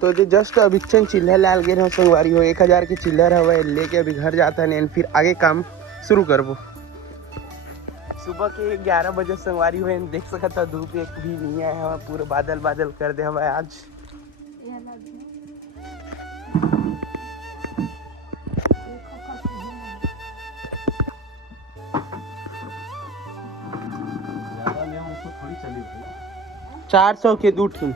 तो जो जस्ट अभी चिल्लर लाल गए संगवारी हो 1000 की चिल्लर हवा लेके अभी घर जाता है फिर आगे काम शुरू करबो। सुबह के 11 बजे संगवारी हुए देख सकता धूप एक भी नहीं आया है, पूरा बादल बादल कर दे हवा आज। चार 400 के 2 ठीन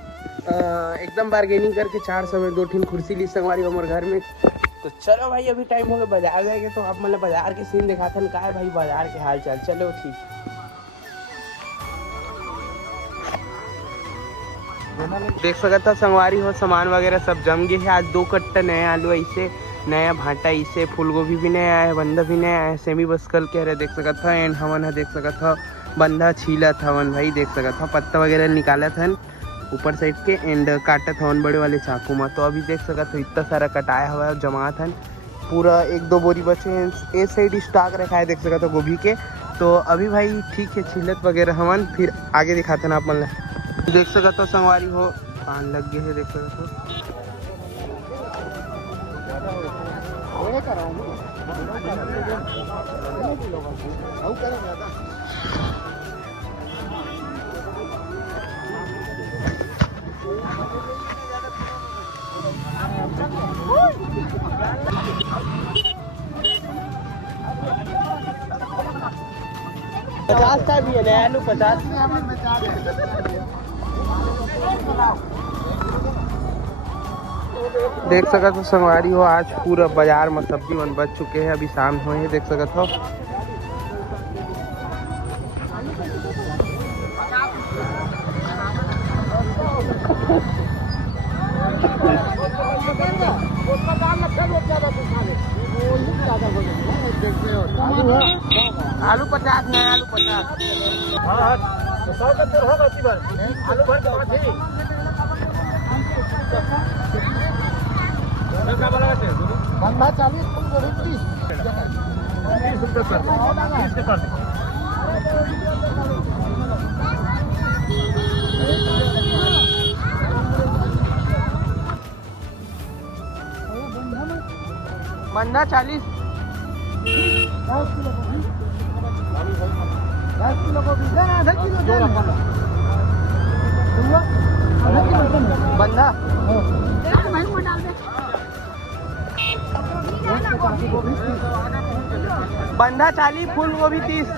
एकदम बार्गेनिंग करके 400 में 2 ठीन कुर्सी ली संगवारी हमारे घर में। तो चलो भाई अभी टाइम हो गया बाजार जाएंगे तो आप मतलब बाजार के सीन दिखाते हैं का है भाई बाजार के हाल चाल। चलो ठीक देख सकता संगवारी हो सामान वगैरह सब जम गए है। आज 2 कट्टा नया आलू ऐसे नया भाटा ऐसे फूल गोभी भी नया आया है, बंधा भी नया आया है, सेमी बस कल कह रहे देख सकता एंड हमन है देख सकता बंधा छीला था वन भाई देख सकता पत्ता वगैरह निकाला था ऊपर साइड के एंड काटा था बड़े वाले चाकू में। तो अभी देख सकते इतना सारा कटाया हुआ है जमा था पूरा 1-2 बोरी बचे हैं। ए साइड स्टॉक रखा है देख सकते गोभी के। तो अभी भाई ठीक है छिलत वगैरह हमन फिर आगे दिखाते ना आप मतलब देख सकते संगवारी हो पान लग गए है देख सकते। पचास का भी है नया आलू 50। देख सकते हो संगवारी हो आज पूरा बाजार में सब्जी मन बच चुके हैं। अभी शाम हुए हैं देख सकते हो। आलू 50 नया आलू 50। आलू भर बंधा 40 फूल गोभी 30। बंधा 40 10 किलो गोभी आधा किलो बंधा बंधा 40 फूल गोभी 30।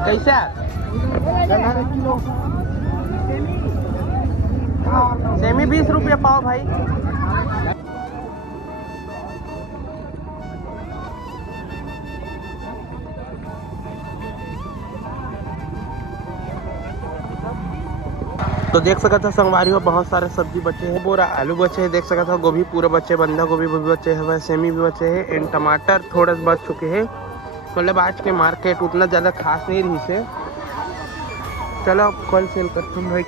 कैसा सेमी 20 रुपये पाव भाई। तो देख सकते संगवारी हो बहुत सारे सब्जी बचे हैं। पूरा आलू बचे हैं देख सकते हो गोभी पूरा बचे बंधा गोभी भी बचे हैं सेमी भी बचे हैं एंड टमाटर थोड़ा बच चुके हैं। मतलब आज के मार्केट उतना ज़्यादा खास नहीं रही से। चलो कल सेल करते हैं भाई।